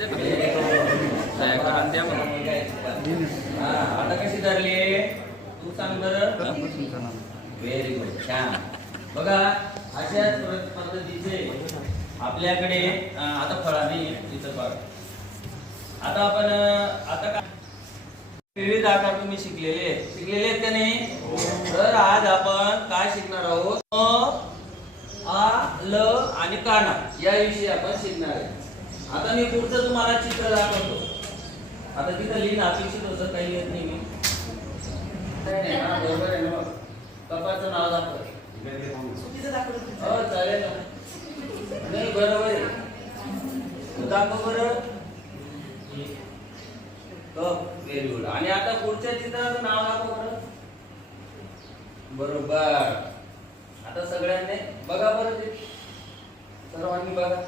आता कशी धरली तू सांग बरं. व्हेरी गुड, छान. बघा अशाच पद्धतीचे आपल्याकडे आता फळाने तिथं बघ. आता आपण आता काय विविध आकार तुम्ही शिकलेले आहेत का नाही? तर आज आपण काय शिकणार आहोत? आ, ल आणि काना याविषयी आपण शिकणार आहे. आता मी पुढचं तुम्हाला चित्र दाखवतो. आता तिथं लिहिणं अपेक्षित होतं, काही येत नाही मी. बरोबर आहे ना? कपाचं नाव दाखव. हो चालेल ना. नाही बरोबर आहे. दाखव बरं. Very good. आणि आता पुढच्या चित्राचं नाव दाखव बरं. बरोबर. आता सगळ्यांनी बघा बरं, ते सर्वांनी बघा.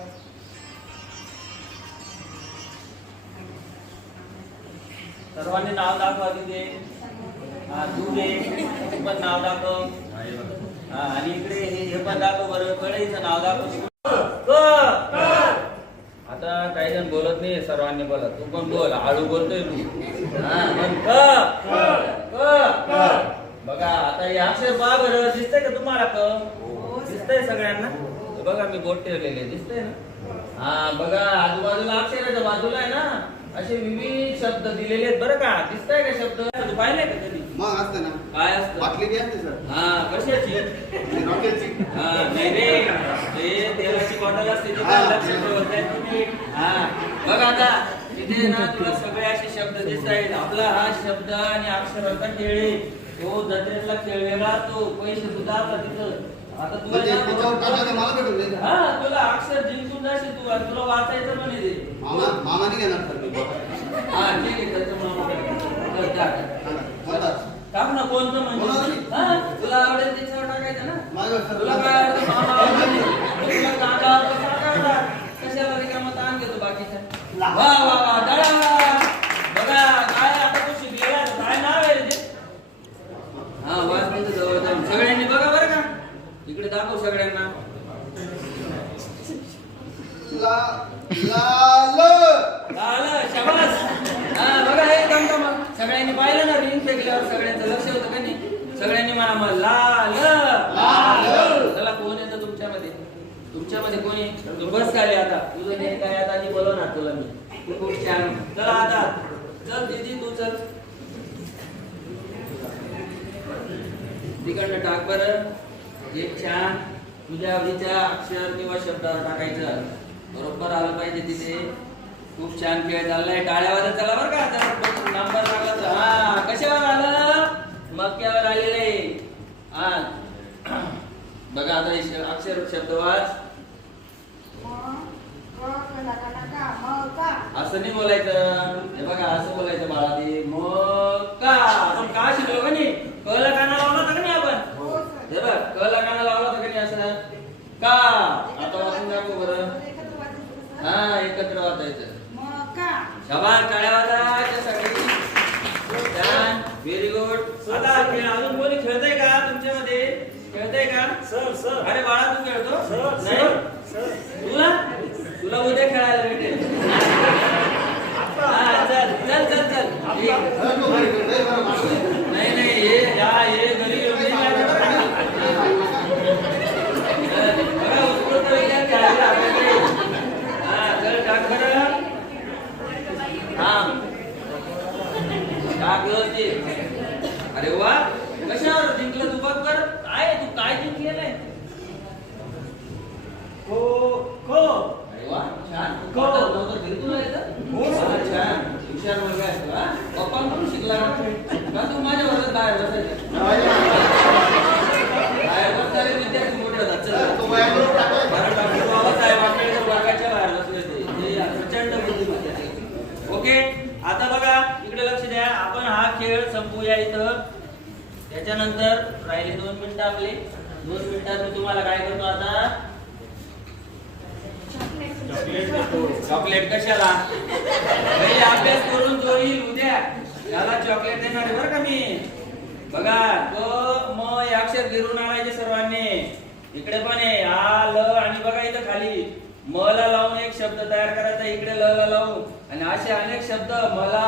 सर्वांनी नाव दाखवा तिथे. तू दे पण नाव दाखव. आणि इकडे हे पण दाखव बरं. कढईचं नाव दाखव. आता काही जण बोलत नाही, सर्वांनी बोला. तू पण बोल, हळू बोलतोय तू. बघा आता हे अक्षर पहा बरं. दिसतंय का तुम्हाला? दिसतंय सगळ्यांना? बघा मी बोट ठेवलेले, दिसतंय ना? बघा आजूबाजूला अक्षराच्या बाजूला आहे ना असे विविध शब्द दिलेले आहेत बरं का. दिसतंय का शब्द? तू पाहिलंय का कधी? मग असतं ना. काय असतं? बाटली बी असते सर. कशाची? रॉकेलची. नाही रे, ते तेलाची बॉटल असते. लक्ष ठेवताय तुम्ही. बघ आता तिथे ना तुला सगळे असे शब्द दिसत आहेत. आपला हा शब्द आणि अक्षराचा खेळ, तो जत्रेतला खेळ वेगळा, तो पैसे सुद्धा आपला तिथं. आता तुला तुला अक्षर जिंकून जाशील तू. तुला वाचायचं पण येते. मामाने घेणार सर. ठीक आहे, टाक ना. कोणतं म्हणजे तुला आवडेल त्याच्यावर टाकायचं ना. तुला काय तुला कांदा कशाला रिकामा ताण घेतो बाकीचा. वा वा वा, बघा काय आता तू शिकलेला. काय नाव आहे रे ते? वाच जवळ जाऊन सगळ्यांनी बघा बरं का. इकडे दाखव सगळ्यांना. शाबास. बघा हे काम सगळ्यांनी पाहिलं ना. रिंग फेकल्यावर सगळ्यांचं लक्ष होतं का नाही? सगळ्यांनी म्हणा मग लाल. चला कोण येतं तुमच्यामध्ये कोणी? तू बस खाली आता. तुझं नाही काय आता आधी बोलवणार तुला मी. तू खूप छान. चला आता चल दीदी, तू चल तिकडनं टाक बरं. एक छान तुझ्या आवडीच्या अक्षर किंवा शब्दावर टाकायचं. बरोबर आलं पाहिजे तिथे. खूप छान खेळ चाललाय. टाळ्या वाजत चला बरं का. नंबर लागला तर. कशावर आलं? मक्यावर आलेले. बघा आता अक्षर शब्द वाच. असं नाही बोलायचं. हे बघा असं बोलायचं बाळा. ते मका आपण का शिकलो का नाही? कला काना लावला होता का नाही आपण? हे बघ कला काना लावला होता का नाही? असं का. आता वाचून दाखव बरं. एकत्र वाचायचं. शाबास, टाळ्या वाजा सगळी. छान, व्हेरी गुड. आता अजून कोणी खेळतंय का तुमच्यामध्ये? खेळतंय का? सर. अरे बाळा तू खेळतो? नाही तुला उद्या खेळायला भेटेल. चल. नाही ये घरी टाक बरं. टाक व्यवस्थित. अरे वा, कशावर जिंकलं तू? बघ कर. तू काय जिंकलेलं आहे? अरे वा, छान. छान, हुशार मुलगा आहे तुला. पप्पांकडून शिकला का तू? माझ्या वर्गात बाहेर बसायचं. बाहेर बसणारे विद्यार्थी मोठे होतात. वर्गाच्या बाहेर बसले ते प्रचंड बुद्धिमत्ता. ओके, आता बघा इकडे लक्ष द्या. आपण हा खेळ संपवूया इथं. त्याच्यानंतर राहिले 2 मिनिटं आपले. 2 मिनिटात मी तुम्हाला काय करतो आता? चॉकलेट कशाला? अभ्यास करून जो येईल उद्या त्याला चॉकलेट देणार आहे बरं का मी. बघा तो म अक्षर गिरून आणायचे सर्वांनी. इकडे पण आहे आ ल. आणि बघा इथं खाली म ला लावून एक शब्द तयार करायचा, इकडे ल ला लावून, आणि असे अनेक शब्द मला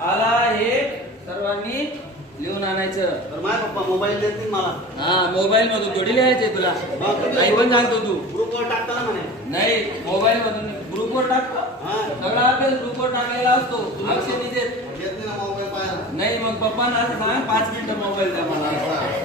आला हे सर्वांनी लिहून आणायचं. तर माझ्या पप्पा मोबाईल देतील मला. हा, मोबाईल मधून थोडी लिहायचंय तुला, काही पण सांगतो तू. ग्रुपवर टाकता ना म्हणे. नाही, मोबाईल मधून ग्रुपवर टाकतो. हा. सगळा अभ्यास ग्रुपवर टाकलेला असतो, तू लक्ष नाही देत. घेत नाही ना मोबाईल पाहायला. नाही, मग पप्पांना असं सांग 5 मिनिटं मोबाईल द्या मला.